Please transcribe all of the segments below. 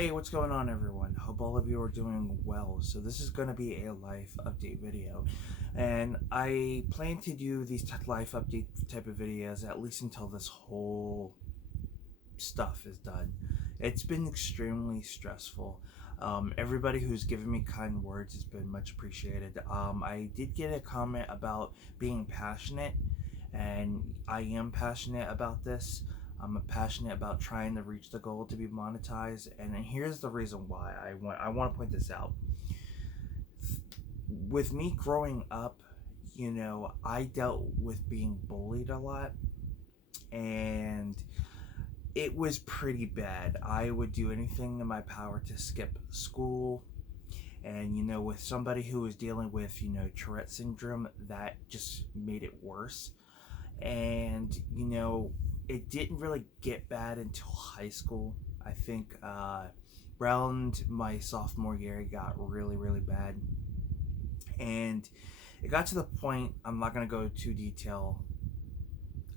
Hey, what's going on, everyone? Hope all of you are doing well. So this is going to be a life update video, and I plan to do these life update type of videos at least until this whole stuff is done. It's been extremely stressful. Everybody who's given me kind words has been much appreciated. I did get a comment about being passionate, and I am passionate about this. I'm passionate about trying to reach the goal to be monetized, and here's the reason why I want to point this out. With me growing up, I dealt with being bullied a lot, and it was pretty bad. I would do anything in my power to skip school, and with somebody who was dealing with Tourette syndrome, that just made it worse. And it didn't really get bad until high school. I think around my sophomore year it got really bad, and it got to the point, I'm not going to go too detail.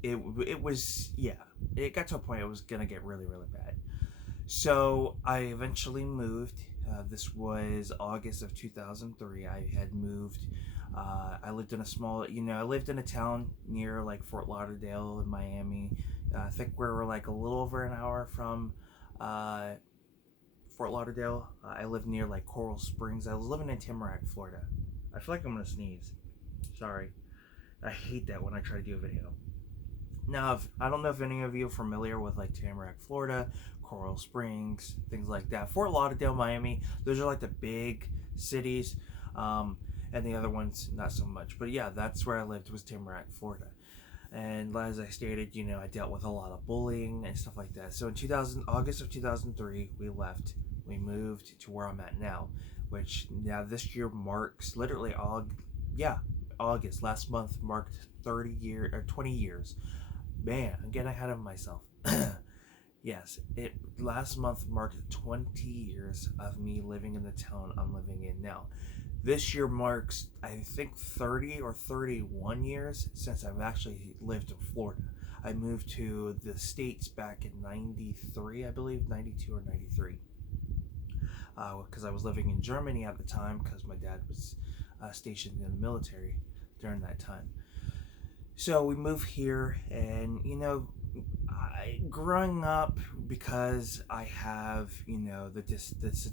It was, yeah, it got to a point it was going to get really bad. So I eventually moved. This was August of 2003. I had moved. I lived in a small, I lived in a town near like Fort Lauderdale in Miami. I think we were like a little over an hour from Fort Lauderdale. I lived near like Coral Springs. I was living in Tamarack, Florida. I feel like I'm gonna sneeze. Sorry. I hate that when I try to do a video. Now, I don't know if any of you are familiar with like Tamarack, Florida, Coral Springs, things like that. Fort Lauderdale, Miami, those are like the big cities, and the other ones not so much. But yeah, that's where I lived, was Tamarack, Florida. And as I stated, I dealt with a lot of bullying and stuff like that. So in August of 2003, we left. We moved to where I'm at now, which now this year marks literally August. Last month marked 20 years. Man, I'm getting ahead of myself. Yes, it last month marked 20 years of me living in the town I'm living in now. This year marks, I think, 30 or 31 years since I've actually lived in Florida. I moved to the States back in 93, I believe, 92 or 93. Because I was living in Germany at the time, because my dad was stationed in the military during that time. So we moved here, and growing up, because I have the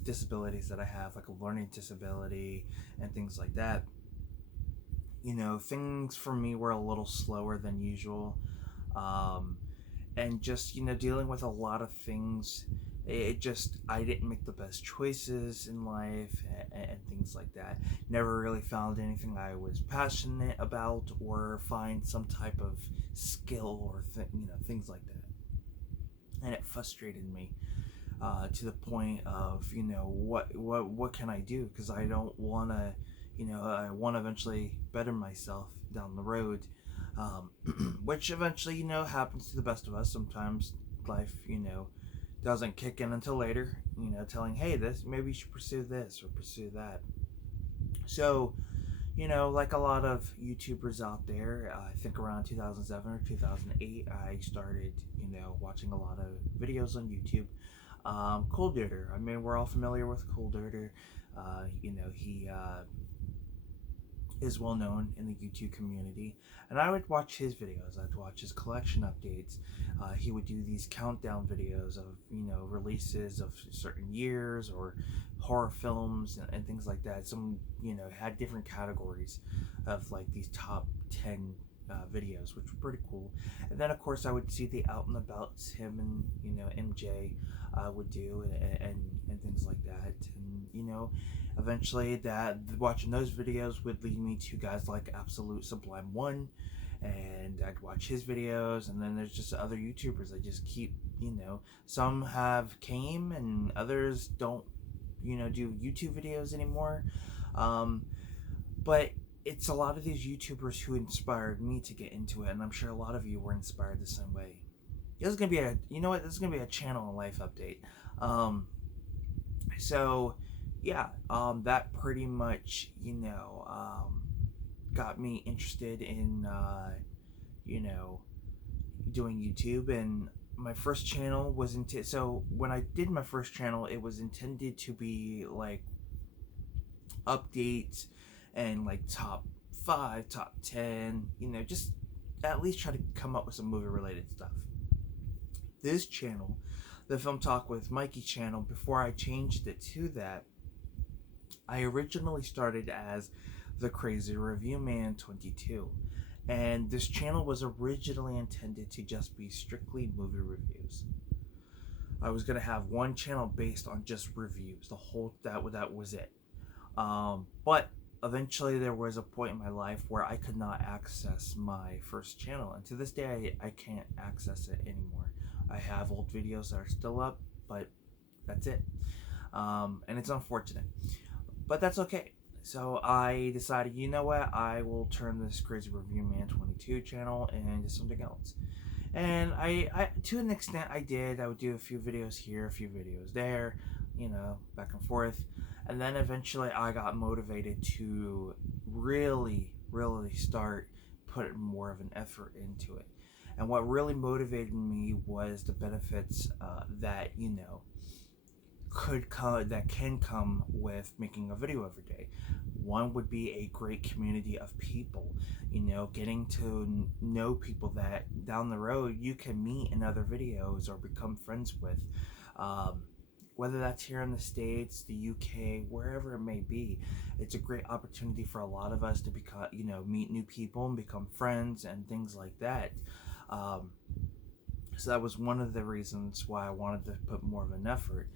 disabilities that I have, like a learning disability and things like that. Things for me were a little slower than usual, and just dealing with a lot of things. I didn't make the best choices in life, and things like that. Never really found anything I was passionate about, or find some type of skill or things like that. And it frustrated me to the point of what can I do, because I don't want to I want to eventually better myself down the road, which eventually happens to the best of us. Sometimes life doesn't kick in until later, telling, hey, this, maybe you should pursue this or pursue that. So like a lot of YouTubers out there, I think around 2007 or 2008, I started, watching a lot of videos on YouTube. Cool Dirter. I mean, we're all familiar with Cool Dirter. He is well known in the YouTube community, and I would watch his videos. I'd watch his collection updates. He would do these countdown videos of releases of certain years, or horror films, and things like that. Some had different categories of like these top 10 videos, which were pretty cool. And then of course I would see the out and abouts him and MJ would do, and things like that. And eventually that watching those videos would lead me to guys like Absolute Sublime One, and I'd watch his videos. And then there's just other YouTubers I just keep, some have came and others don't do YouTube videos anymore, but it's a lot of these YouTubers who inspired me to get into it, and I'm sure a lot of you were inspired the same way. This is gonna be this is gonna be a channel and life update. So yeah, that pretty much got me interested in doing YouTube. And my first channel was so when I did my first channel, it was intended to be like updates and like top 5, top 10, just at least try to come up with some movie related stuff. This channel, the Film Talk with Mikey channel, before I changed it to that, I originally started as the Crazy Review Man 22, and this channel was originally intended to just be strictly movie reviews. I was gonna have one channel based on just reviews. That was it. But eventually there was a point in my life where I could not access my first channel, and to this day I can't access it anymore. I have old videos that are still up, but that's it. And it's unfortunate, but that's okay. So I decided, you know what, I will turn this Crazy Review Man 22 channel into something else. And I to an extent I did. I would do a few videos here, a few videos there, back and forth. And then eventually I got motivated to really start putting more of an effort into it. And what really motivated me was the benefits that can come with making a video every day. One would be a great community of people, getting to know people that down the road you can meet in other videos or become friends with, whether that's here in the States, the UK, wherever it may be. It's a great opportunity for a lot of us to become, meet new people and become friends and things like that. So that was one of the reasons why I wanted to put more of an effort.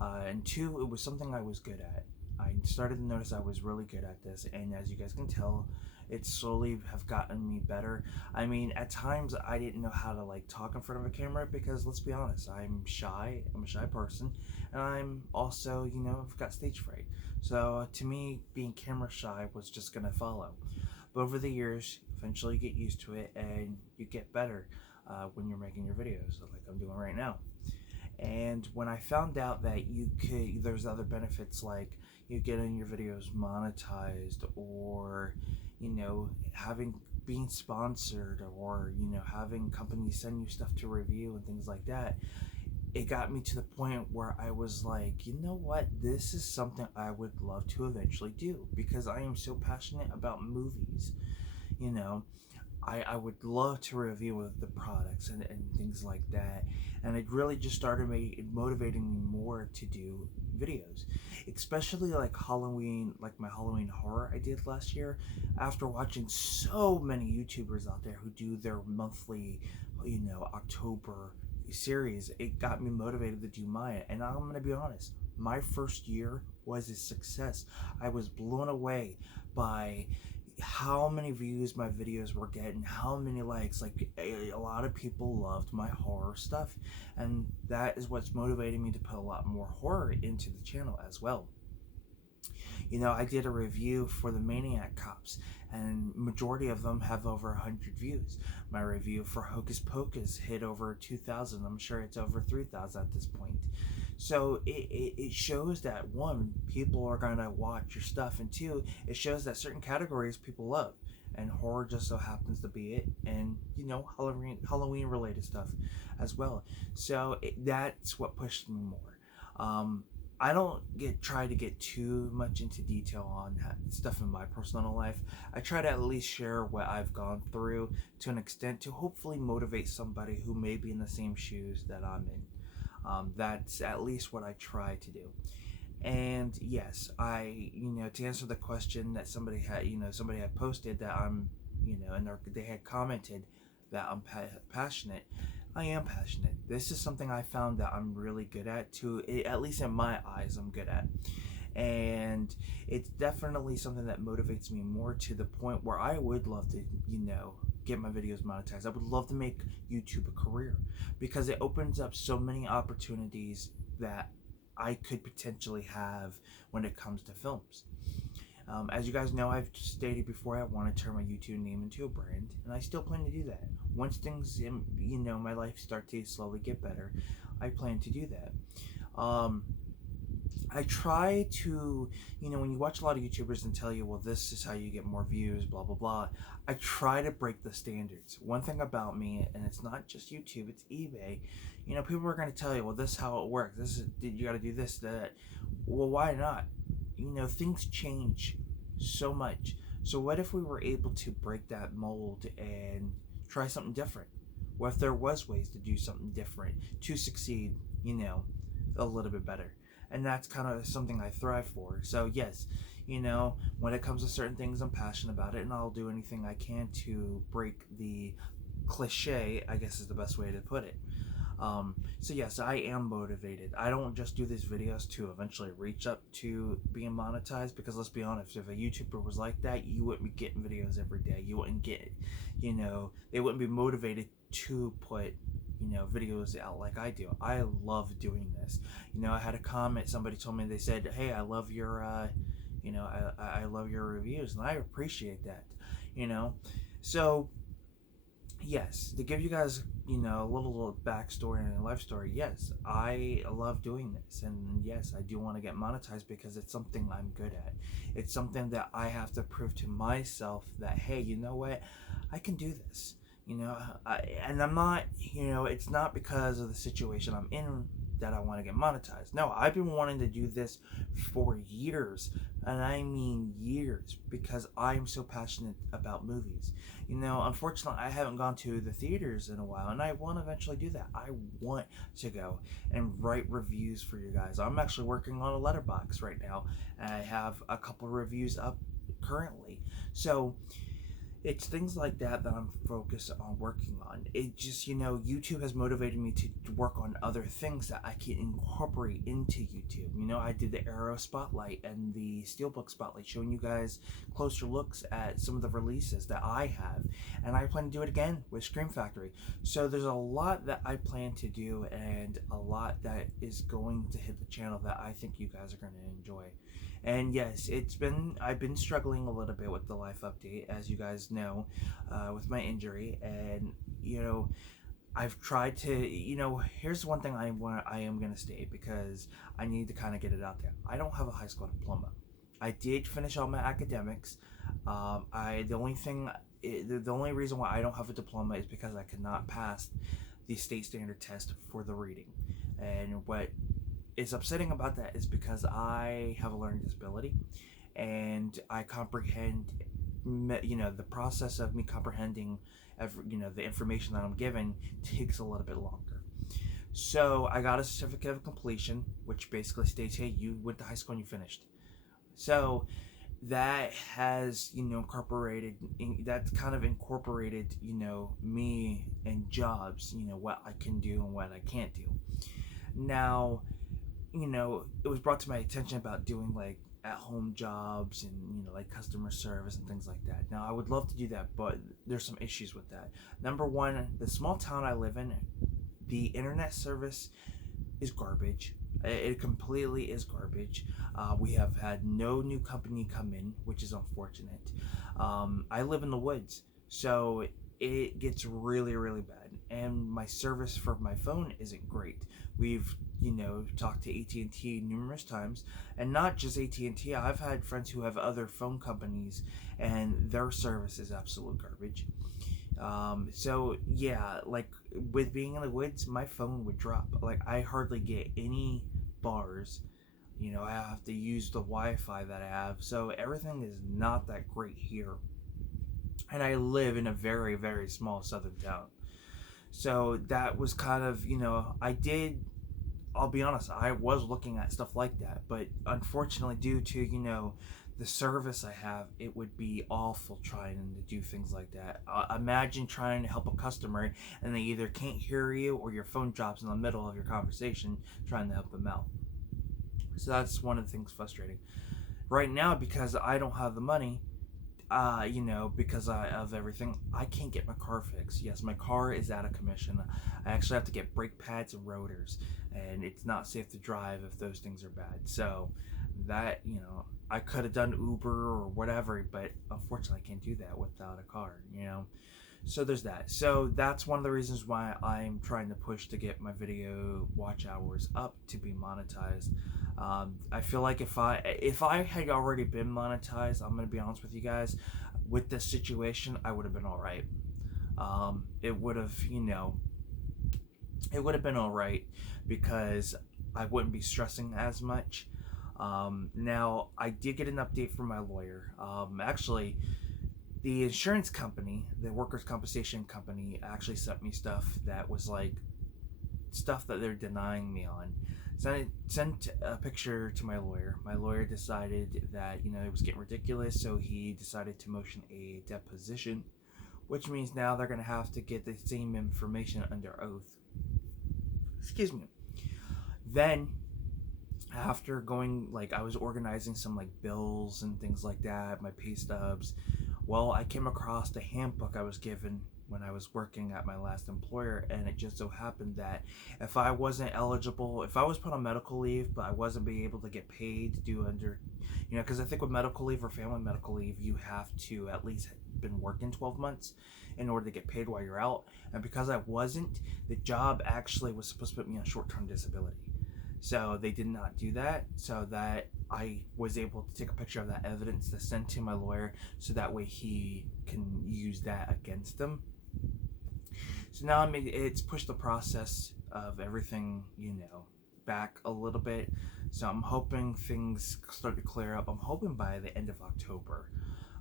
And two, it was something I was good at. I started to notice I was really good at this, and as you guys can tell, it slowly have gotten me better. I mean, at times I didn't know how to talk in front of a camera because, let's be honest, I'm shy. I'm a shy person, and I'm also, I've got stage fright. So to me, being camera shy was just gonna follow. But over the years, eventually you get used to it and you get better when you're making your videos, like I'm doing right now. And when I found out that there's other benefits, like you getting your videos monetized, or being sponsored, or having companies send you stuff to review and things like that, it got me to the point where I was like, you know what, this is something I would love to eventually do, because I am so passionate about movies. I would love to review the products and things like that, and it really just started motivating me more to do videos, especially like Halloween, like my Halloween horror I did last year. After watching so many YouTubers out there who do their monthly, October series, it got me motivated to do mine. And I'm gonna be honest, my first year was a success. I was blown away by how many views my videos were getting, how many likes. Like a lot of people loved my horror stuff, and that is what's motivating me to put a lot more horror into the channel as well. I did a review for the Maniac Cops, and majority of them have over 100 views. My review for Hocus Pocus hit over 2,000. I'm sure it's over 3,000 at this point. So it shows that, one, people are going to watch your stuff, and two, it shows that certain categories people love, and horror just so happens to be it, and Halloween related stuff as well. So that's what pushed me more. I don't try to get too much into detail on stuff in my personal life. I try to at least share what I've gone through to an extent to hopefully motivate somebody who may be in the same shoes that I'm in. That's at least what I try to do. And yes, to answer the question that somebody had posted that I'm, and they had commented that I'm passionate. I am passionate. This is something I found that I'm really good at, at least in my eyes, I'm good at. And it's definitely something that motivates me more, to the point where I would love to, get my videos monetized. I would love to make YouTube a career, because it opens up so many opportunities that I could potentially have when it comes to films. As you guys know, I've stated before, I want to turn my YouTube name into a brand, and I still plan to do that. Once things in, my life start to slowly get better, I plan to do that. I try to, when you watch a lot of YouTubers and tell you, well, this is how you get more views, blah, blah, blah, I try to break the standards. One thing about me, and it's not just YouTube, it's eBay, people are going to tell you, well, this is how it works. This is, you got to do this, that. Well, why not? Things change so much. So what if we were able to break that mold and try something different? What if there was ways to do something different to succeed, a little bit better? And that's kind of something I thrive for. So yes, when it comes to certain things, I'm passionate about it, and I'll do anything I can to break the cliche, I guess is the best way to put it. So yes, I am motivated. I don't just do these videos to eventually reach up to being monetized, because let's be honest, if a YouTuber was like that, you wouldn't be getting videos every day. You wouldn't get, they wouldn't be motivated to put videos out like I do. I love doing this. I had a comment, somebody told me, they said, hey, I love your I love your reviews, and I appreciate that. So yes, to give you guys a little backstory and a life story, yes, I love doing this, and yes, I do want to get monetized because it's something I'm good at. It's something that I have to prove to myself that, hey, you know what, I can do this. And I'm not, it's not because of the situation I'm in that I want to get monetized. No, I've been wanting to do this for years, and I mean years, because I'm so passionate about movies. Unfortunately, I haven't gone to the theaters in a while, and I want to eventually do that. I want to go and write reviews for you guys. I'm actually working on a letterbox right now, and I have a couple of reviews up currently. So it's things like that that I'm focused on working on. It just, YouTube has motivated me to work on other things that I can incorporate into YouTube. I did the Arrow Spotlight and the Steelbook Spotlight, showing you guys closer looks at some of the releases that I have. And I plan to do it again with Scream Factory. So there's a lot that I plan to do, and a lot that is going to hit the channel that I think you guys are going to enjoy. And yes, I've been struggling a little bit with the life update, as you guys know, with my injury. And I've tried to, here's one thing I am going to state, because I need to kind of get it out there. I don't have a high school diploma. I did finish all my academics. The only reason why I don't have a diploma is because I could not pass the state standard test for the reading. And what is upsetting about that is because I have a learning disability, and I comprehend, the process of me comprehending the information that I'm given takes a little bit longer. So I got a certificate of completion, which basically states, hey, you went to high school and you finished. So that has, that's kind of incorporated, me and jobs, what I can do and what I can't do. Now, it was brought to my attention about doing like at-home jobs and like customer service and things like that. Now I would love to do that, but there's some issues with that. Number one, the small town I live in, the internet service is garbage. It completely is garbage. We have had no new company come in, which is unfortunate. I live in the woods, so it gets really, really bad, and my service for my phone isn't great. We've talked to AT&T numerous times, and not just AT&T. I've had friends who have other phone companies, and their service is absolute garbage. So yeah, like with being in the woods, my phone would drop. Like I hardly get any bars. I have to use the Wi-Fi that I have, so everything is not that great here. And I live in a very, very small southern town. So that was kind of, I'll be honest, I was looking at stuff like that, but unfortunately, due to, the service I have, it would be awful trying to do things like that. Imagine trying to help a customer and they either can't hear you or your phone drops in the middle of your conversation trying to help them out. So that's one of the things frustrating. Right now, because I don't have the money, because of everything, I can't get my car fixed. Yes, my car is out of commission. I actually have to get brake pads and rotors, and it's not safe to drive if those things are bad. So that, I could have done Uber or whatever, but unfortunately I can't do that without a car, So there's that. So that's one of the reasons why I'm trying to push to get my video watch hours up to be monetized. I feel like if I had already been monetized, I'm gonna be honest with you guys, with this situation, I would have been all right. It would have, it would have been all right because I wouldn't be stressing as much. Now I did get an update from my lawyer. Actually, the insurance company, the workers' compensation company, actually sent me stuff that was like stuff that they're denying me on. Sent a picture to my lawyer. My lawyer decided that it was getting ridiculous, so he decided to motion a deposition, which means now they're gonna have to get the same information under oath. Excuse me. Then after going, like, I was organizing some like bills and things like that, my pay stubs. Well, I came across the handbook I was given when I was working at my last employer, and it just so happened that if I wasn't eligible, if I was put on medical leave, but I wasn't being able to get paid due under, because I think with medical leave or family medical leave, you have to at least been working 12 months in order to get paid while you're out. And because I wasn't, the job actually was supposed to put me on short-term disability. So they did not do that, so that I was able to take a picture of that evidence to send to my lawyer, so that way he can use that against them. So now it's pushed the process of everything, back a little bit. So I'm hoping things start to clear up. I'm hoping by the end of October.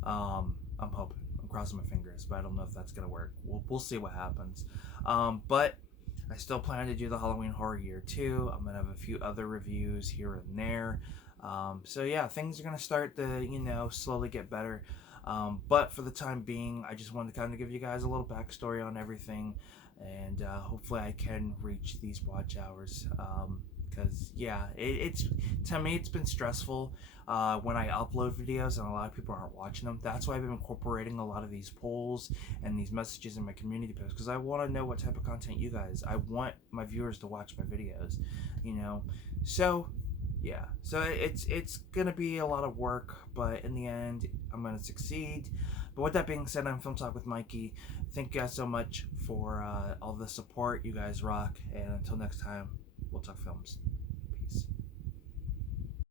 I'm hoping. I'm crossing my fingers, but I don't know if that's gonna work. We'll see what happens. But I still plan to do the Halloween Horror Year 2. I'm gonna have a few other reviews here and there. So yeah, things are gonna start to slowly get better. But for the time being, I just wanted to kind of give you guys a little backstory on everything, and hopefully I can reach these watch hours. Because yeah, it's to me it's been stressful when I upload videos and a lot of people aren't watching them. That's why I've been incorporating a lot of these polls and these messages in my community posts, because I want to know what type of content you guys. I want my viewers to watch my videos, So yeah, so it's gonna be a lot of work, but in the end, I'm gonna succeed. But with that being said, I'm Film Talk with Mikey. Thank you guys so much for all the support. You guys rock, and until next time, we'll talk films.